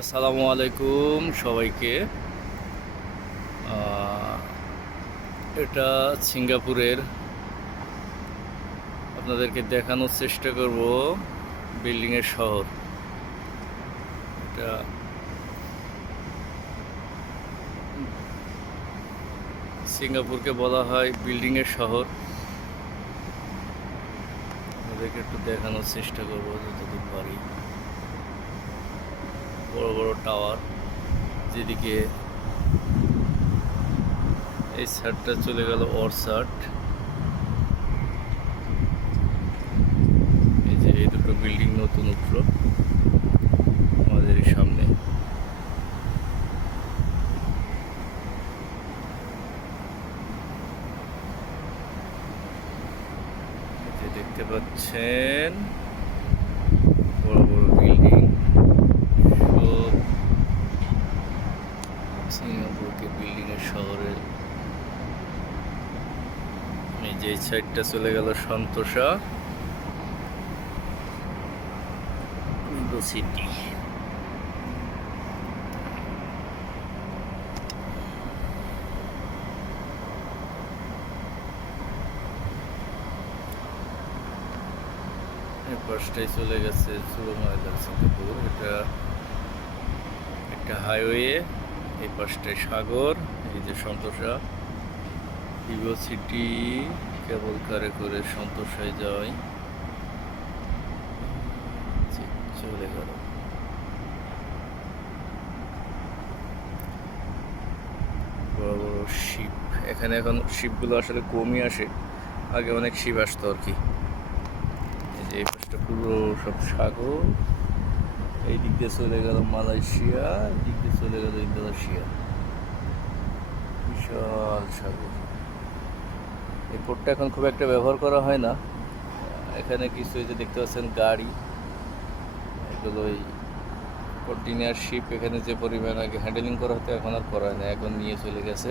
আসসালামু আলাইকুম সবাইকে। এটা সিঙ্গাপুরের, আপনাদেরকে দেখানোর চেষ্টা করব বিল্ডিংয়ের শহর। এটা সিঙ্গাপুরকে বলা হয় বিল্ডিংয়ের শহর। আপনাদেরকে একটু দেখানোর চেষ্টা করব যতদূর পারি। বড় বড় টাওয়ার, যেদিকে এই সাইডটা চলে গেল অর্চার্ড। এই যে এই দুটো বিল্ডিং নতুন উঠলো আমাদের সামনে। দেখতে পাচ্ছেন বড় বড় বিল্ডিং, সব সিঙ্গাপুরকে বিল্ডিংয়ের শহরে। এই যে সাইডটা চলে গেল সন্তোষা সিটি। এই পাশটাই চলে গেছে চুরুমাইলার সিঙ্গাপুর। এটা একটা হাইওয়ে, এই পাশটায় সাগর। এই যে সন্তোষা ভিভো সিটি কেবল কারে করে সন্তোষায় যায়, চলে গেল। বড় বড় শিপ, এখানে এখন শিপগুলো আসলে কমই আসে, আগে অনেক শিপ আসতো আর কি। এই যে এই পাশটা পুরো সব সাগর। এই দিক দিয়ে চলে গেল মালয়েশিয়া, এই দিক দিয়ে চলে গেল ইন্দোনেশিয়া। বিশাল সাগর। এই পোর্টটা এখন খুব একটা ব্যবহার করা হয় না। এখানে কিছু এই যে দেখতে পাচ্ছেন গাড়ি, এগুলো ওই কন্টেইনার শিপ। এখানে যে পরিমাণ আগে হ্যান্ডেলিং করা হতো এখন আর করা হয় না, এখন নিয়ে চলে গেছে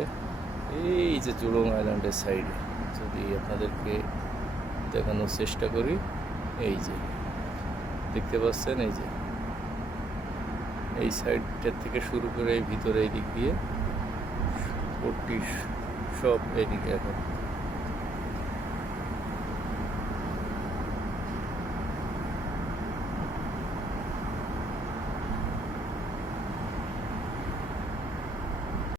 এই যে জুলং আইল্যান্ডের সাইডে। যদি আপনাদেরকে দেখানোর চেষ্টা করি, এই যে দেখতে পাচ্ছেন, এই যে এই সাইডটার থেকে শুরু করে এই ভিতরে এই দিক দিয়ে পোর্টটি সব এইদিকে এখন